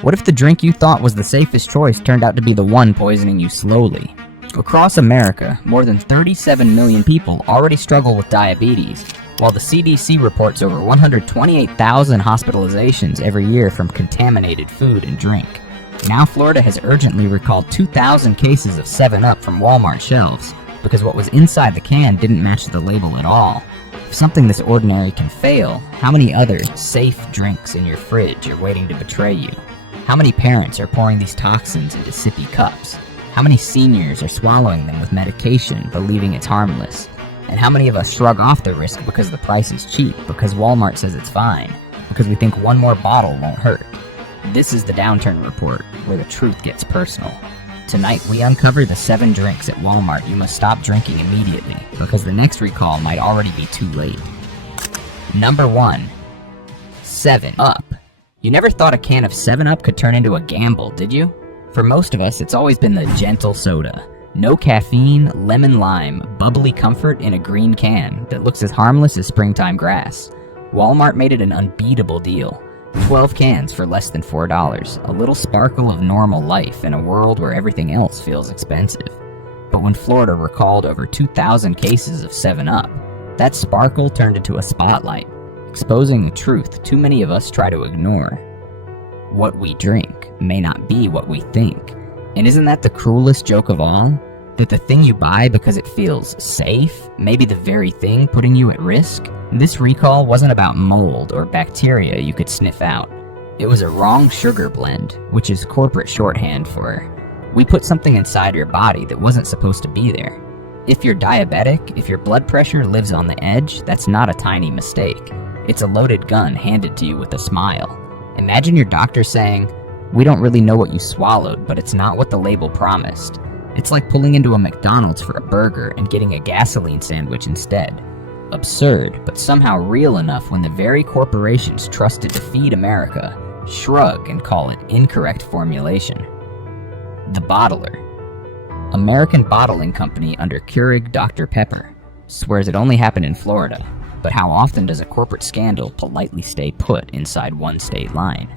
What if the drink you thought was the safest choice turned out to be the one poisoning you slowly? Across America, more than 37 million people already struggle with diabetes, while the CDC reports over 128,000 hospitalizations every year from contaminated food and drink. Now Florida has urgently recalled 2,000 cases of 7-Up from Walmart shelves because what was inside the can didn't match the label at all. If something this ordinary can fail, how many other safe drinks in your fridge are waiting to betray you? How many parents are pouring these toxins into sippy cups? How many seniors are swallowing them with medication, believing it's harmless? And how many of us shrug off the risk because the price is cheap, because Walmart says it's fine, because we think one more bottle won't hurt? This is the Downturn Report, where the truth gets personal. Tonight, we uncover the 7 drinks at Walmart you must stop drinking immediately, because the next recall might already be too late. Number 1. 7-Up. You never thought a can of 7-Up could turn into a gamble, did you? For most of us, it's always been the gentle soda. No caffeine, lemon lime, bubbly comfort in a green can that looks as harmless as springtime grass. Walmart made it an unbeatable deal. 12 cans for less than $4, a little sparkle of normal life in a world where everything else feels expensive. But when Florida recalled over 2,000 cases of 7-Up, that sparkle turned into a spotlight, exposing the truth too many of us try to ignore. What we drink may not be what we think. And isn't that the cruelest joke of all? That the thing you buy because it feels safe may be the very thing putting you at risk? This recall wasn't about mold or bacteria you could sniff out. It was a wrong sugar blend, which is corporate shorthand for, we put something inside your body that wasn't supposed to be there. If you're diabetic, if your blood pressure lives on the edge, that's not a tiny mistake. It's a loaded gun handed to you with a smile. Imagine your doctor saying, "We don't really know what you swallowed, but it's not what the label promised." It's like pulling into a McDonald's for a burger and getting a gasoline sandwich instead. Absurd, but somehow real enough when the very corporations trusted to feed America shrug and call it incorrect formulation. The Bottler. American Bottling Company under Keurig Dr. Pepper swears it only happened in Florida. But how often does a corporate scandal politely stay put inside one state line?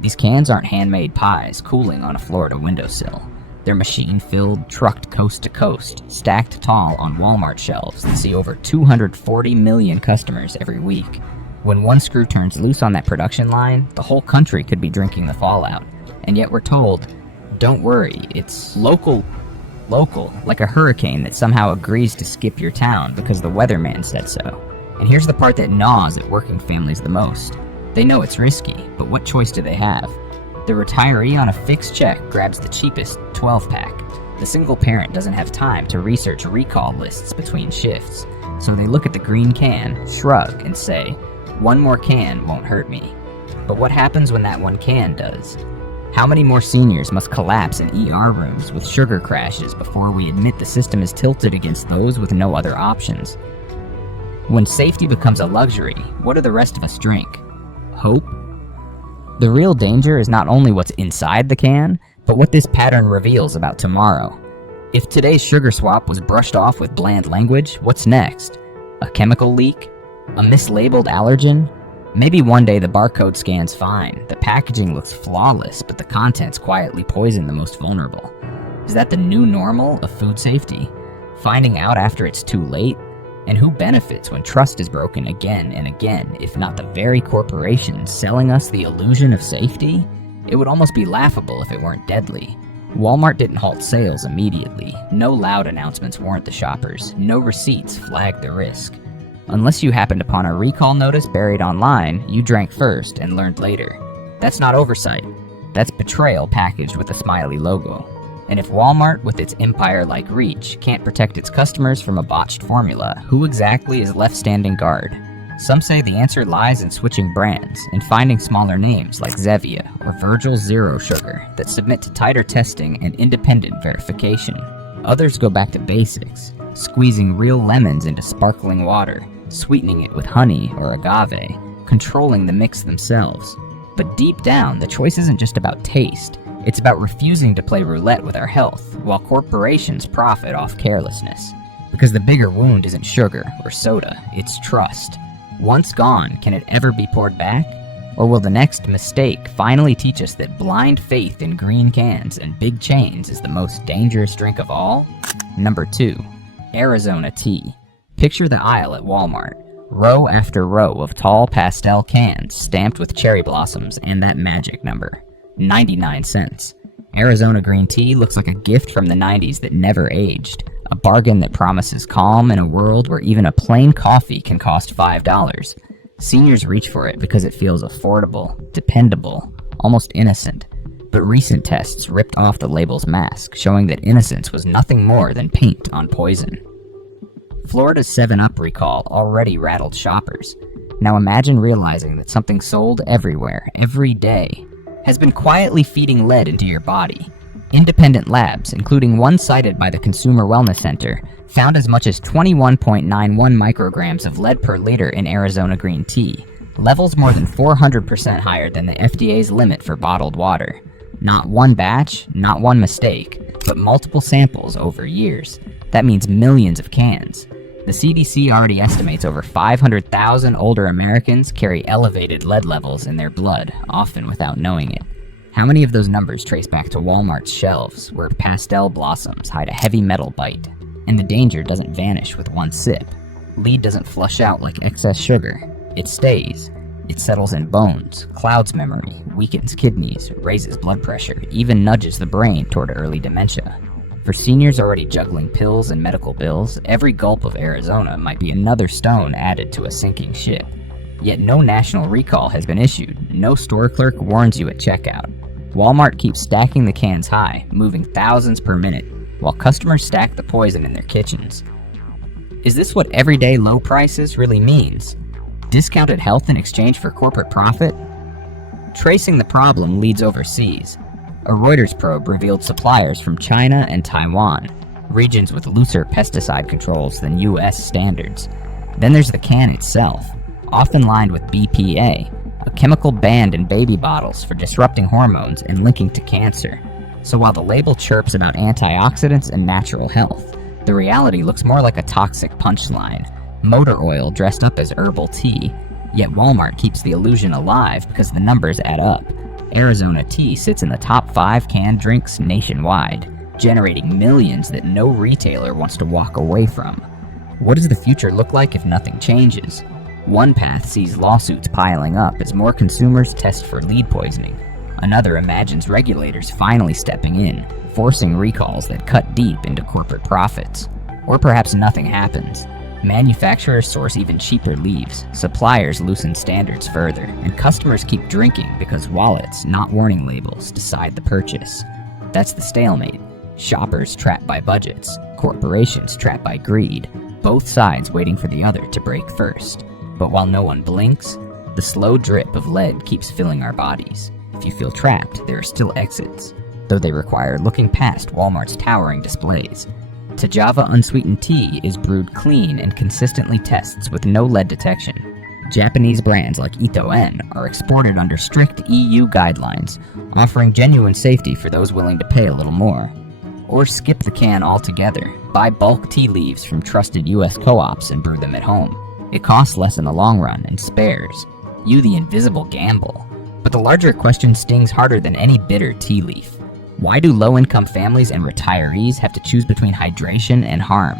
These cans aren't handmade pies cooling on a Florida windowsill. They're machine-filled, trucked coast to coast, stacked tall on Walmart shelves that see over 240 million customers every week. When one screw turns loose on that production line, the whole country could be drinking the fallout. And yet we're told, don't worry, it's local, like a hurricane that somehow agrees to skip your town because the weatherman said so. And here's the part that gnaws at working families the most. They know it's risky, but what choice do they have? The retiree on a fixed check grabs the cheapest 12-pack. The single parent doesn't have time to research recall lists between shifts, so they look at the green can, shrug, and say, "One more can won't hurt me." But what happens when that one can does? How many more seniors must collapse in ER rooms with sugar crashes before we admit the system is tilted against those with no other options? When safety becomes a luxury, what do the rest of us drink? Hope? The real danger is not only what's inside the can, but what this pattern reveals about tomorrow. If today's sugar swap was brushed off with bland language, what's next? A chemical leak? A mislabeled allergen? Maybe one day the barcode scan's fine, the packaging looks flawless, but the contents quietly poison the most vulnerable. Is that the new normal of food safety? Finding out after it's too late? And who benefits when trust is broken again and again, if not the very corporations selling us the illusion of safety? It would almost be laughable if it weren't deadly. Walmart didn't halt sales immediately. No loud announcements warned the shoppers. No receipts flagged the risk. Unless you happened upon a recall notice buried online, you drank first and learned later. That's not oversight. That's betrayal packaged with a smiley logo. And if Walmart, with its empire-like reach, can't protect its customers from a botched formula, who exactly is left standing guard? Some say the answer lies in switching brands, in finding smaller names like Zevia or Virgil's Zero Sugar that submit to tighter testing and independent verification. Others go back to basics, squeezing real lemons into sparkling water, sweetening it with honey or agave, controlling the mix themselves. But deep down, the choice isn't just about taste. It's about refusing to play roulette with our health, while corporations profit off carelessness. Because the bigger wound isn't sugar or soda, it's trust. Once gone, can it ever be poured back? Or will the next mistake finally teach us that blind faith in green cans and big chains is the most dangerous drink of all? Number 2. Arizona tea. Picture the aisle at Walmart. Row after row of tall pastel cans stamped with cherry blossoms and that magic number, 99 cents. Arizona green tea looks like a gift from the 90s that never aged. A bargain that promises calm in a world where even a plain coffee can cost $5. Seniors reach for it because it feels affordable, dependable, almost innocent. But recent tests ripped off the label's mask, showing that innocence was nothing more than paint on poison. Florida's 7-Up recall already rattled shoppers. Now imagine realizing that something sold everywhere, every day, has been quietly feeding lead into your body. Independent labs, including one cited by the Consumer Wellness Center, found as much as 21.91 micrograms of lead per liter in Arizona green tea, levels more than 400% higher than the FDA's limit for bottled water. Not one batch, not one mistake, but multiple samples over years. That means millions of cans. The CDC already estimates over 500,000 older Americans carry elevated lead levels in their blood, often without knowing it. How many of those numbers trace back to Walmart's shelves, where pastel blossoms hide a heavy metal bite? And the danger doesn't vanish with one sip. Lead doesn't flush out like excess sugar. It stays. It settles in bones, clouds memory, weakens kidneys, raises blood pressure, even nudges the brain toward early dementia. For seniors already juggling pills and medical bills, every gulp of Arizona might be another stone added to a sinking ship. Yet no national recall has been issued, no store clerk warns you at checkout. Walmart keeps stacking the cans high, moving thousands per minute, while customers stack the poison in their kitchens. Is this what everyday low prices really means? Discounted health in exchange for corporate profit? Tracing the problem leads overseas. A Reuters probe revealed suppliers from China and Taiwan, regions with looser pesticide controls than US standards. Then there's the can itself, often lined with BPA, a chemical banned in baby bottles for disrupting hormones and linking to cancer. So while the label chirps about antioxidants and natural health, the reality looks more like a toxic punchline, motor oil dressed up as herbal tea. Yet Walmart keeps the illusion alive because the numbers add up. Arizona tea sits in the top 5 canned drinks nationwide, generating millions that no retailer wants to walk away from. What does the future look like if nothing changes? One path sees lawsuits piling up as more consumers test for lead poisoning. Another imagines regulators finally stepping in, forcing recalls that cut deep into corporate profits. Or perhaps nothing happens. Manufacturers source even cheaper leaves, suppliers loosen standards further, and customers keep drinking because wallets, not warning labels, decide the purchase. That's the stalemate. Shoppers trapped by budgets, corporations trapped by greed, both sides waiting for the other to break first. But while no one blinks, the slow drip of lead keeps filling our bodies. If you feel trapped, there are still exits, though they require looking past Walmart's towering displays. Tajava unsweetened tea is brewed clean and consistently tests with no lead detection. Japanese brands like Ito-En are exported under strict EU guidelines, offering genuine safety for those willing to pay a little more. Or skip the can altogether, buy bulk tea leaves from trusted US co-ops and brew them at home. It costs less in the long run and spares you the invisible gamble. But the larger question stings harder than any bitter tea leaf. Why do low-income families and retirees have to choose between hydration and harm?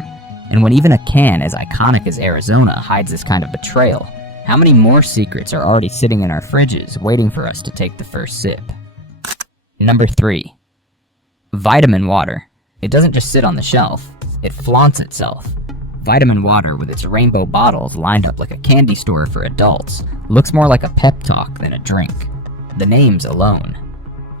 And when even a can as iconic as Arizona hides this kind of betrayal, how many more secrets are already sitting in our fridges waiting for us to take the first sip? Number 3. Vitamin water. It doesn't just sit on the shelf, it flaunts itself. Vitamin water with its rainbow bottles lined up like a candy store for adults looks more like a pep talk than a drink. The names alone.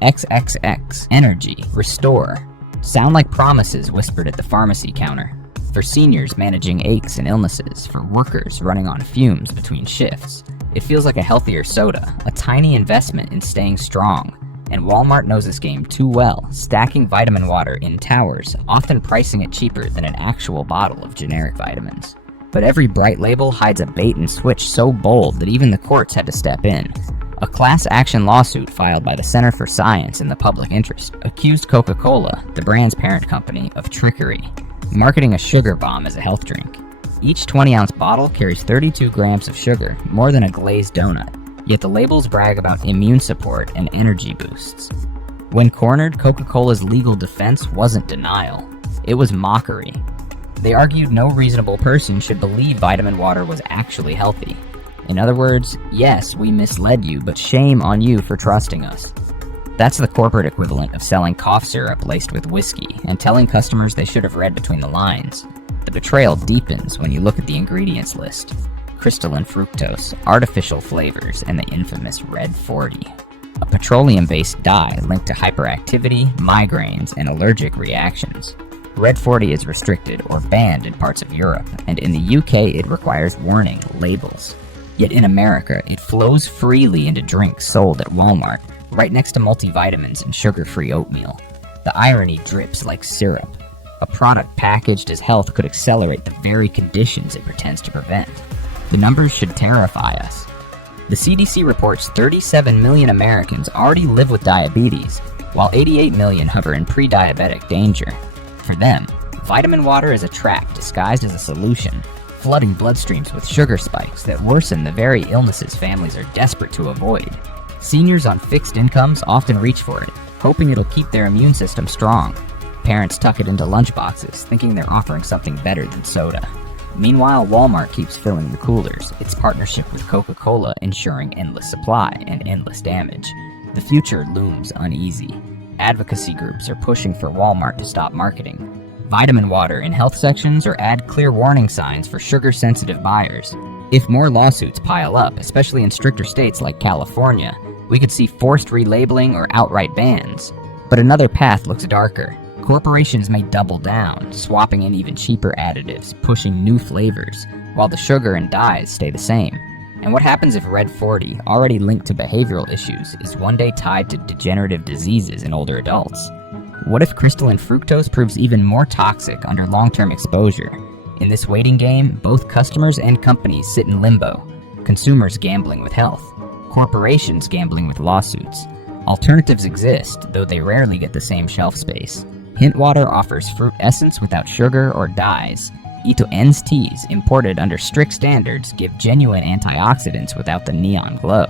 XXX, Energy, Restore, sound like promises whispered at the pharmacy counter. For seniors managing aches and illnesses, for workers running on fumes between shifts, it feels like a healthier soda, a tiny investment in staying strong. And Walmart knows this game too well, stacking vitamin water in towers, often pricing it cheaper than an actual bottle of generic vitamins. But every bright label hides a bait and switch so bold that even the courts had to step in. A class action lawsuit filed by the Center for Science in the Public Interest accused Coca-Cola, the brand's parent company, of trickery, marketing a sugar bomb as a health drink. Each 20-ounce bottle carries 32 grams of sugar, more than a glazed donut. Yet the labels brag about immune support and energy boosts. When cornered, Coca-Cola's legal defense wasn't denial. It was mockery. They argued no reasonable person should believe vitamin water was actually healthy. In other words, yes, we misled you, but shame on you for trusting us. That's the corporate equivalent of selling cough syrup laced with whiskey and telling customers they should have read between the lines. The betrayal deepens when you look at the ingredients list. Crystalline fructose, artificial flavors, and the infamous Red 40. A petroleum-based dye linked to hyperactivity, migraines, and allergic reactions. Red 40 is restricted or banned in parts of Europe, and in the UK it requires warning labels. Yet in America, it flows freely into drinks sold at Walmart, right next to multivitamins and sugar-free oatmeal. The irony drips like syrup. A product packaged as health could accelerate the very conditions it pretends to prevent. The numbers should terrify us. The CDC reports 37 million Americans already live with diabetes, while 88 million hover in pre-diabetic danger. For them, vitamin water is a trap disguised as a solution, flooding bloodstreams with sugar spikes that worsen the very illnesses families are desperate to avoid. Seniors on fixed incomes often reach for it, hoping it'll keep their immune system strong. Parents tuck it into lunchboxes, thinking they're offering something better than soda. Meanwhile, Walmart keeps filling the coolers, its partnership with Coca-Cola ensuring endless supply and endless damage. The future looms uneasy. Advocacy groups are pushing for Walmart to stop marketing vitamin water in health sections or add clear warning signs for sugar-sensitive buyers. If more lawsuits pile up, especially in stricter states like California, we could see forced relabeling or outright bans. But another path looks darker. Corporations may double down, swapping in even cheaper additives, pushing new flavors, while the sugar and dyes stay the same. And what happens if Red 40, already linked to behavioral issues, is one day tied to degenerative diseases in older adults? What if crystalline fructose proves even more toxic under long-term exposure? In this waiting game, both customers and companies sit in limbo. Consumers gambling with health, corporations gambling with lawsuits. Alternatives exist, though they rarely get the same shelf space. Hint Water offers fruit essence without sugar or dyes. Ito En's teas, imported under strict standards, give genuine antioxidants without the neon glow.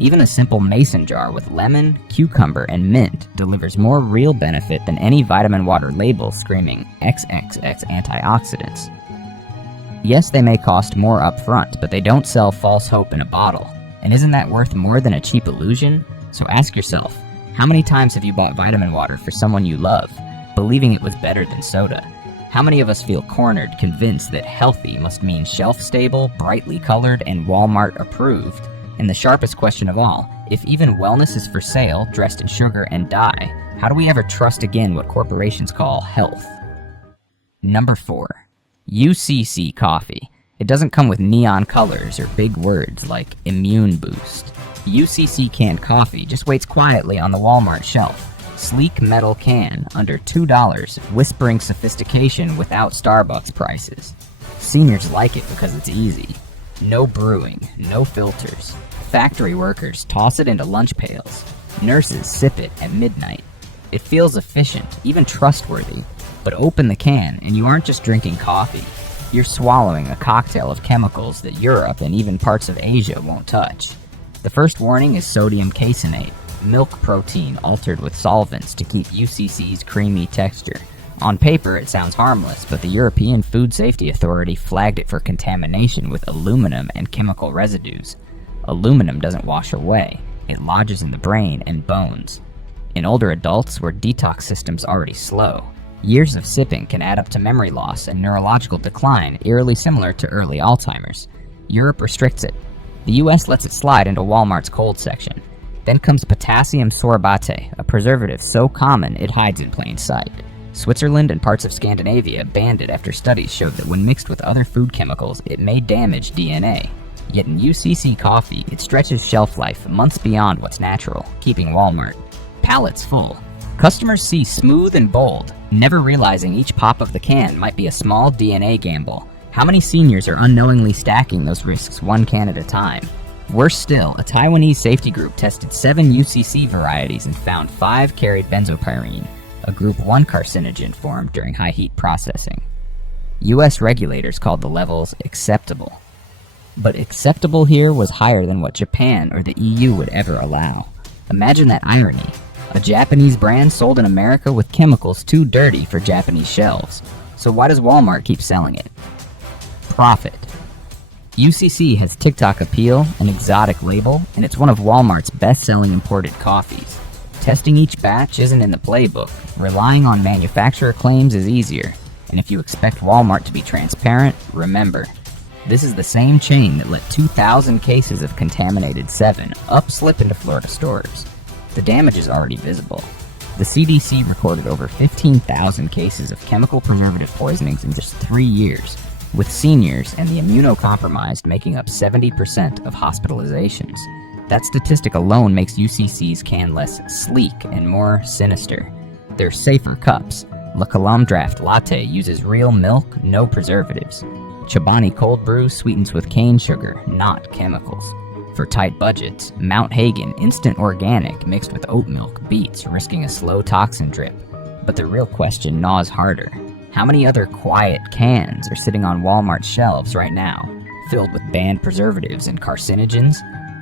Even a simple mason jar with lemon, cucumber, and mint delivers more real benefit than any vitamin water label screaming XXX antioxidants. Yes, they may cost more up front, but they don't sell false hope in a bottle. And isn't that worth more than a cheap illusion? So ask yourself, how many times have you bought vitamin water for someone you love, believing it was better than soda? How many of us feel cornered, convinced that healthy must mean shelf-stable, brightly colored, and Walmart-approved? And the sharpest question of all, if even wellness is for sale, dressed in sugar and dye, how do we ever trust again what corporations call health? Number 4. UCC coffee. It doesn't come with neon colors or big words like immune boost. UCC canned coffee just waits quietly on the Walmart shelf. Sleek metal can, under $2, whispering sophistication without Starbucks prices. Seniors like it because it's easy. No brewing, no filters. Factory workers toss it into lunch pails. Nurses sip it at midnight. It feels efficient, even trustworthy. But open the can and you aren't just drinking coffee. You're swallowing a cocktail of chemicals that Europe and even parts of Asia won't touch. The first warning is sodium caseinate, milk protein altered with solvents to keep UCC's creamy texture. On paper, it sounds harmless, but the European Food Safety Authority flagged it for contamination with aluminum and chemical residues. Aluminum doesn't wash away. It lodges in the brain and bones. In older adults, where detox systems already slow, years of sipping can add up to memory loss and neurological decline eerily similar to early Alzheimer's. Europe restricts it. The US lets it slide into Walmart's cold section. Then comes potassium sorbate, a preservative so common it hides in plain sight. Switzerland and parts of Scandinavia banned it after studies showed that when mixed with other food chemicals, it may damage DNA. Yet in UCC coffee, it stretches shelf life months beyond what's natural, keeping Walmart pallets full. Customers see smooth and bold, never realizing each pop of the can might be a small DNA gamble. How many seniors are unknowingly stacking those risks one can at a time? Worse still, a Taiwanese safety group tested 7 UCC varieties and found 5 carried benzopyrene, a group 1 carcinogen formed during high heat processing. US regulators called the levels acceptable. But acceptable here was higher than what Japan or the EU would ever allow. Imagine that irony. A Japanese brand sold in America with chemicals too dirty for Japanese shelves. So why does Walmart keep selling it? Profit. UCC has TikTok appeal, an exotic label, and it's one of Walmart's best-selling imported coffees. Testing each batch isn't in the playbook. Relying on manufacturer claims is easier. And if you expect Walmart to be transparent, remember, this is the same chain that let 2,000 cases of contaminated 7 slip into Florida stores. The damage is already visible. The CDC recorded over 15,000 cases of chemical preservative poisonings in just 3 years, with seniors and the immunocompromised making up 70% of hospitalizations. That statistic alone makes UCC's can less sleek and more sinister. They're safer cups. La Colombe Draft Latte uses real milk, no preservatives. Chobani Cold Brew sweetens with cane sugar, not chemicals. For tight budgets, Mount Hagen Instant Organic mixed with oat milk beats risking a slow toxin drip. But the real question gnaws harder. How many other quiet cans are sitting on Walmart shelves right now, filled with banned preservatives and carcinogens?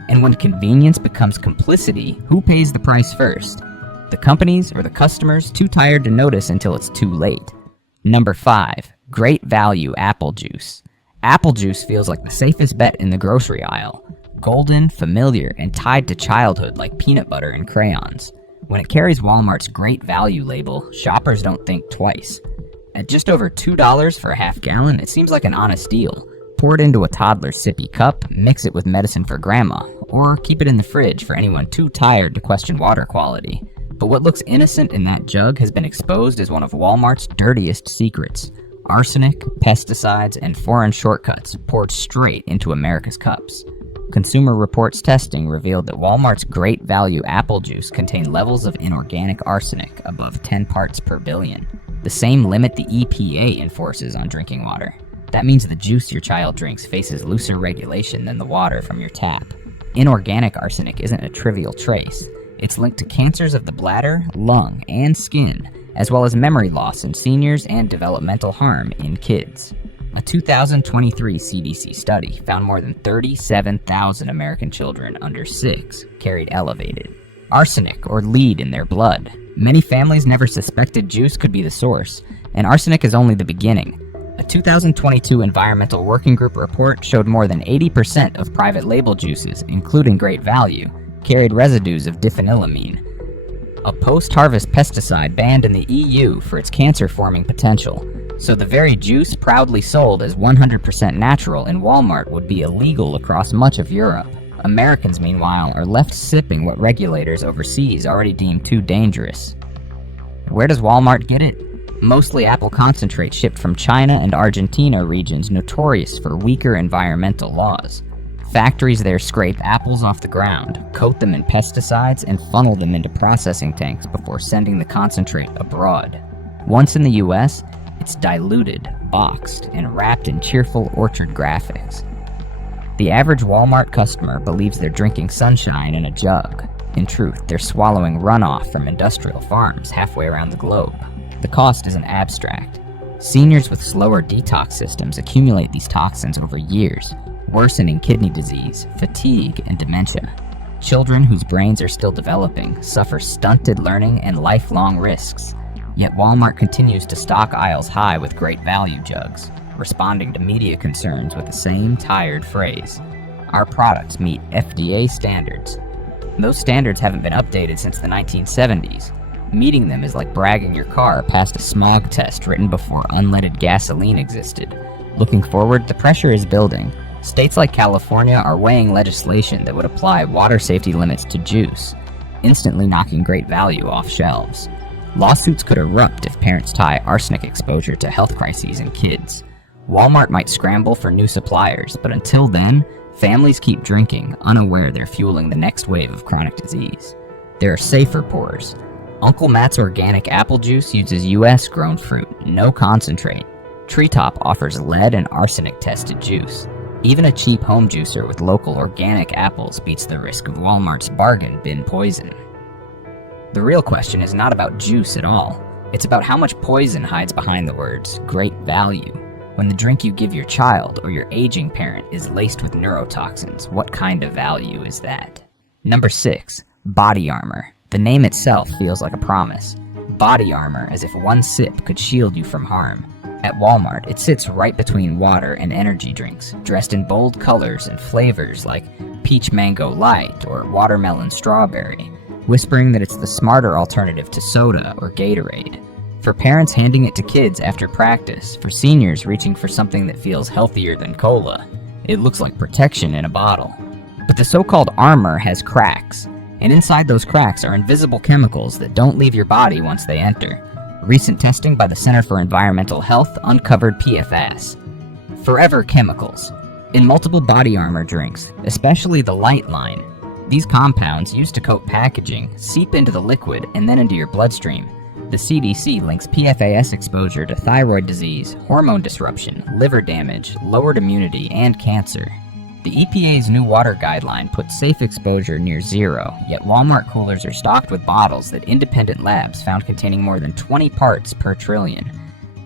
And when convenience becomes complicity, who pays the price first? The companies or the customers too tired to notice until it's too late? Number 5. Great value apple juice. Apple juice feels like the safest bet in the grocery aisle. Golden, familiar, and tied to childhood like peanut butter and crayons. When it carries Walmart's great value label, shoppers don't think twice. At just over $2 for a half gallon, it seems like an honest deal. Pour it into a toddler's sippy cup, mix it with medicine for grandma, or keep it in the fridge for anyone too tired to question water quality. But what looks innocent in that jug has been exposed as one of Walmart's dirtiest secrets. Arsenic, pesticides, and foreign shortcuts poured straight into America's cups. Consumer Reports testing revealed that Walmart's great value apple juice contained levels of inorganic arsenic above 10 parts per billion, the same limit the EPA enforces on drinking water. That means the juice your child drinks faces looser regulation than the water from your tap. Inorganic arsenic isn't a trivial trace. It's linked to cancers of the bladder, lung, and skin, as well as memory loss in seniors and developmental harm in kids. A 2023 CDC study found more than 37,000 American children under 6 carried elevated arsenic or lead in their blood. Many families never suspected juice could be the source, and arsenic is only the beginning. A 2022 Environmental Working Group report showed more than 80% of private label juices, including Great Value, carried residues of diphenylamine, a post-harvest pesticide banned in the EU for its cancer-forming potential. So the very juice proudly sold as 100% natural in Walmart would be illegal across much of Europe. Americans, meanwhile, are left sipping what regulators overseas already deem too dangerous. Where does Walmart get it? Mostly apple concentrate shipped from China and Argentina, regions notorious for weaker environmental laws. Factories there scrape apples off the ground, coat them in pesticides, and funnel them into processing tanks before sending the concentrate abroad. Once in the US, it's diluted, boxed, and wrapped in cheerful orchard graphics. The average Walmart customer believes they're drinking sunshine in a jug. In truth, they're swallowing runoff from industrial farms halfway around the globe. The cost isn't abstract. Seniors with slower detox systems accumulate these toxins over years, worsening kidney disease, fatigue, and dementia. Children whose brains are still developing suffer stunted learning and lifelong risks. Yet Walmart continues to stock aisles high with Great Value jugs, responding to media concerns with the same tired phrase: "Our products meet FDA standards." Those standards haven't been updated since the 1970s. Meeting them is like bragging your car passed a smog test written before unleaded gasoline existed. Looking forward, the pressure is building. States like California are weighing legislation that would apply water safety limits to juice, instantly knocking Great Value off shelves. Lawsuits could erupt if parents tie arsenic exposure to health crises in kids. Walmart might scramble for new suppliers, but until then, families keep drinking, unaware they're fueling the next wave of chronic disease. There are safer pours. Uncle Matt's organic apple juice uses US-grown fruit, no concentrate. Treetop offers lead and arsenic-tested juice. Even a cheap home juicer with local organic apples beats the risk of Walmart's bargain bin poison. The real question is not about juice at all. It's about how much poison hides behind the words Great Value. When the drink you give your child or your aging parent is laced with neurotoxins, what kind of value is that? Number 6. Body armor. The name itself feels like a promise. Body armor, as if one sip could shield you from harm. At Walmart, it sits right between water and energy drinks, dressed in bold colors and flavors like peach mango light or watermelon strawberry, whispering that it's the smarter alternative to soda or Gatorade. For parents handing it to kids after practice, for seniors reaching for something that feels healthier than cola, it looks like protection in a bottle. But the so-called armor has cracks, and inside those cracks are invisible chemicals that don't leave your body once they enter. Recent testing by the Center for Environmental Health uncovered PFAS. Forever chemicals. In multiple body armor drinks, especially the light line, these compounds used to coat packaging seep into the liquid and then into your bloodstream. The CDC links PFAS exposure to thyroid disease, hormone disruption, liver damage, lowered immunity, and cancer. The EPA's new water guideline puts safe exposure near zero, yet Walmart coolers are stocked with bottles that independent labs found containing more than 20 parts per trillion.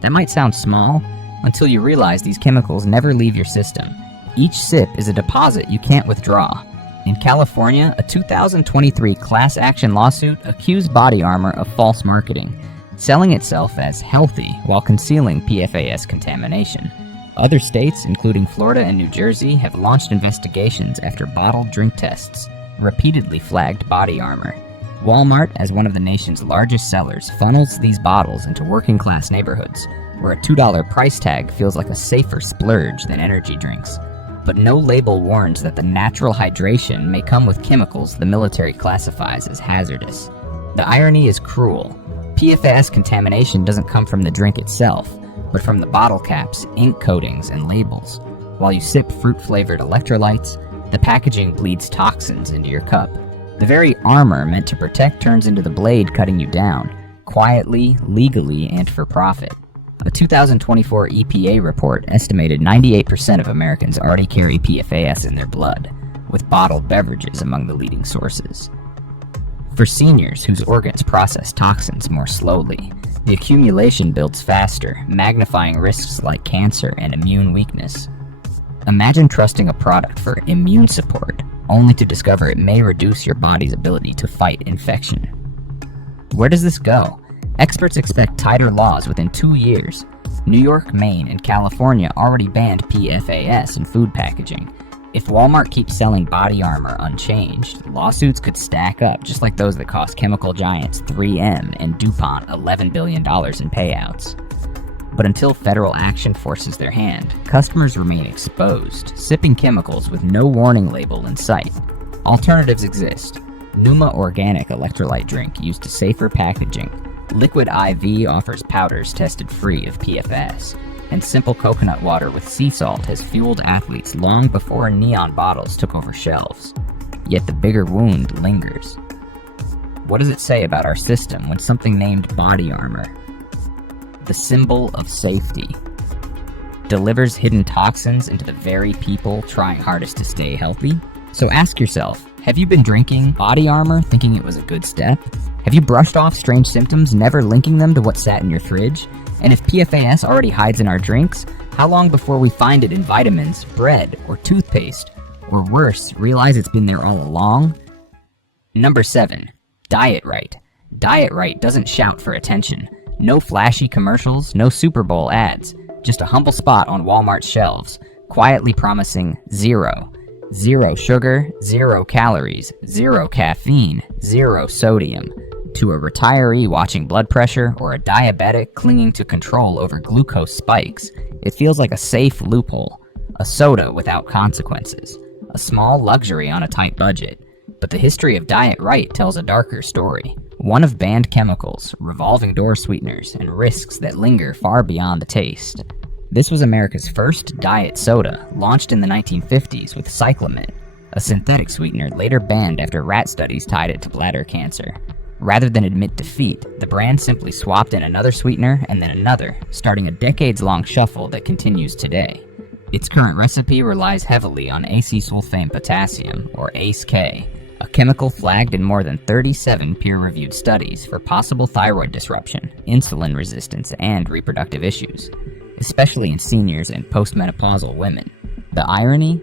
That might sound small, until you realize these chemicals never leave your system. Each sip is a deposit you can't withdraw. In California, a 2023 class action lawsuit accused Body Armor of false marketing, selling itself as healthy while concealing PFAS contamination. Other states, including Florida and New Jersey, have launched investigations after bottled drink tests repeatedly flagged Body Armor. Walmart, as one of the nation's largest sellers, funnels these bottles into working-class neighborhoods, where a $2 price tag feels like a safer splurge than energy drinks. But no label warns that the natural hydration may come with chemicals the military classifies as hazardous. The irony is cruel. PFAS contamination doesn't come from the drink itself, but from the bottle caps, ink coatings, and labels. While you sip fruit-flavored electrolytes, the packaging bleeds toxins into your cup. The very armor meant to protect turns into the blade cutting you down, quietly, legally, and for profit. A 2024 EPA report estimated 98% of Americans already carry PFAS in their blood, with bottled beverages among the leading sources. For seniors whose organs process toxins more slowly, the accumulation builds faster, magnifying risks like cancer and immune weakness. Imagine trusting a product for immune support, only to discover it may reduce your body's ability to fight infection. Where does this go? Experts expect tighter laws within 2 years. New York, Maine, and California already banned PFAS in food packaging. If Walmart keeps selling Body Armor unchanged, lawsuits could stack up just like those that cost chemical giants 3M and DuPont $11 billion in payouts. But until federal action forces their hand, customers remain exposed, sipping chemicals with no warning label in sight. Alternatives exist. Numa Organic electrolyte drink used safer packaging. Liquid IV offers powders tested free of PFAS. And simple coconut water with sea salt has fueled athletes long before neon bottles took over shelves. Yet the bigger wound lingers. What does it say about our system when something named Body Armor, the symbol of safety, delivers hidden toxins into the very people trying hardest to stay healthy? So ask yourself, have you been drinking Body Armor thinking it was a good step? Have you brushed off strange symptoms, never linking them to what sat in your fridge? And if PFAS already hides in our drinks, how long before we find it in vitamins, bread, or toothpaste? Or worse, realize it's been there all along? Number 7. Diet Right. Diet Right doesn't shout for attention. No flashy commercials, no Super Bowl ads. Just a humble spot on Walmart's shelves, quietly promising zero. Zero sugar, 0 calories, 0 caffeine, 0 sodium. To a retiree watching blood pressure or a diabetic clinging to control over glucose spikes, it feels like a safe loophole, a soda without consequences, a small luxury on a tight budget. But the history of Diet Right tells a darker story, one of banned chemicals, revolving door sweeteners, and risks that linger far beyond the taste. This was America's first diet soda, launched in the 1950s with Cyclamen, a synthetic sweetener later banned after rat studies tied it to bladder cancer. Rather than admit defeat, the brand simply swapped in another sweetener and then another, starting a decades-long shuffle that continues today. Its current recipe relies heavily on acesulfame potassium, or ACE-K, a chemical flagged in more than 37 peer-reviewed studies for possible thyroid disruption, insulin resistance, and reproductive issues. especially in seniors and postmenopausal women. The irony?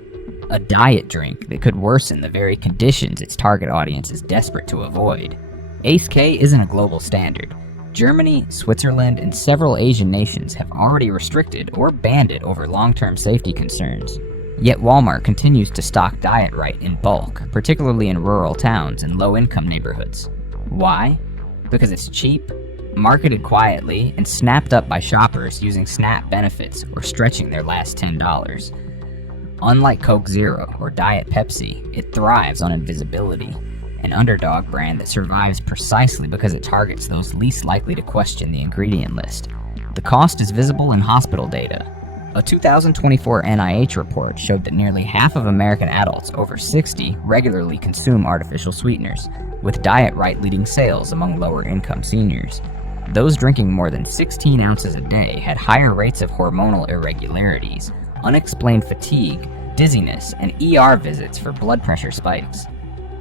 A diet drink that could worsen the very conditions its target audience is desperate to avoid. ACE-K isn't a global standard. Germany, Switzerland, and several Asian nations have already restricted or banned it over long-term safety concerns. Yet Walmart continues to stock Diet Right in bulk, particularly in rural towns and low-income neighborhoods. Why? Because it's cheap, marketed quietly, and snapped up by shoppers using SNAP benefits or stretching their last $10. Unlike Coke Zero or Diet Pepsi, it thrives on invisibility, an underdog brand that survives precisely because it targets those least likely to question the ingredient list. The cost is visible in hospital data. A 2024 NIH report showed that nearly half of American adults over 60 regularly consume artificial sweeteners, with Diet Right leading sales among lower-income seniors. Those drinking more than 16 ounces a day had higher rates of hormonal irregularities, unexplained fatigue, dizziness, and ER visits for blood pressure spikes.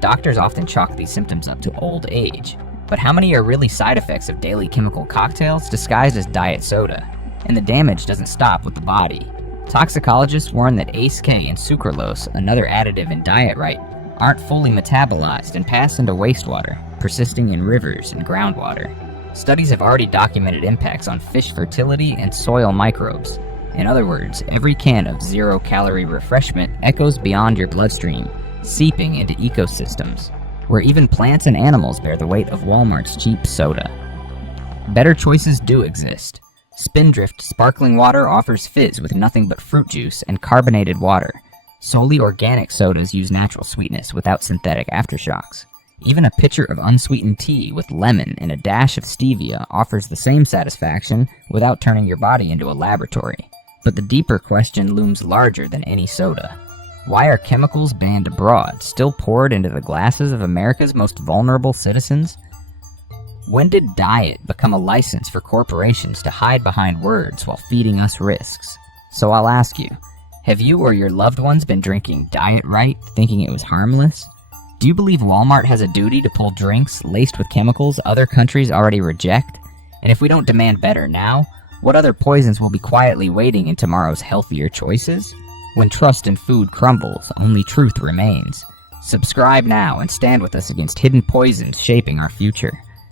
Doctors often chalk these symptoms up to old age, but how many are really side effects of daily chemical cocktails disguised as diet soda? And the damage doesn't stop with the body. Toxicologists warn that ACE-K and sucralose, another additive in Diet Right, aren't fully metabolized and pass into wastewater, persisting in rivers and groundwater. Studies have already documented impacts on fish fertility and soil microbes. In other words, every can of zero-calorie refreshment echoes beyond your bloodstream, seeping into ecosystems, where even plants and animals bear the weight of Walmart's cheap soda. Better choices do exist. Spindrift Sparkling Water offers fizz with nothing but fruit juice and carbonated water. Solely organic sodas use natural sweetness without synthetic aftershocks. Even a pitcher of unsweetened tea with lemon and a dash of stevia offers the same satisfaction without turning your body into a laboratory. But the deeper question looms larger than any soda. Why are chemicals banned abroad still poured into the glasses of America's most vulnerable citizens? When did diet become a license for corporations to hide behind words while feeding us risks? So I'll ask you, have you or your loved ones been drinking Diet Right thinking it was harmless? Do you believe Walmart has a duty to pull drinks laced with chemicals other countries already reject? And if we don't demand better now, what other poisons will be quietly waiting in tomorrow's healthier choices? When trust in food crumbles, only truth remains. Subscribe now and stand with us against hidden poisons shaping our future.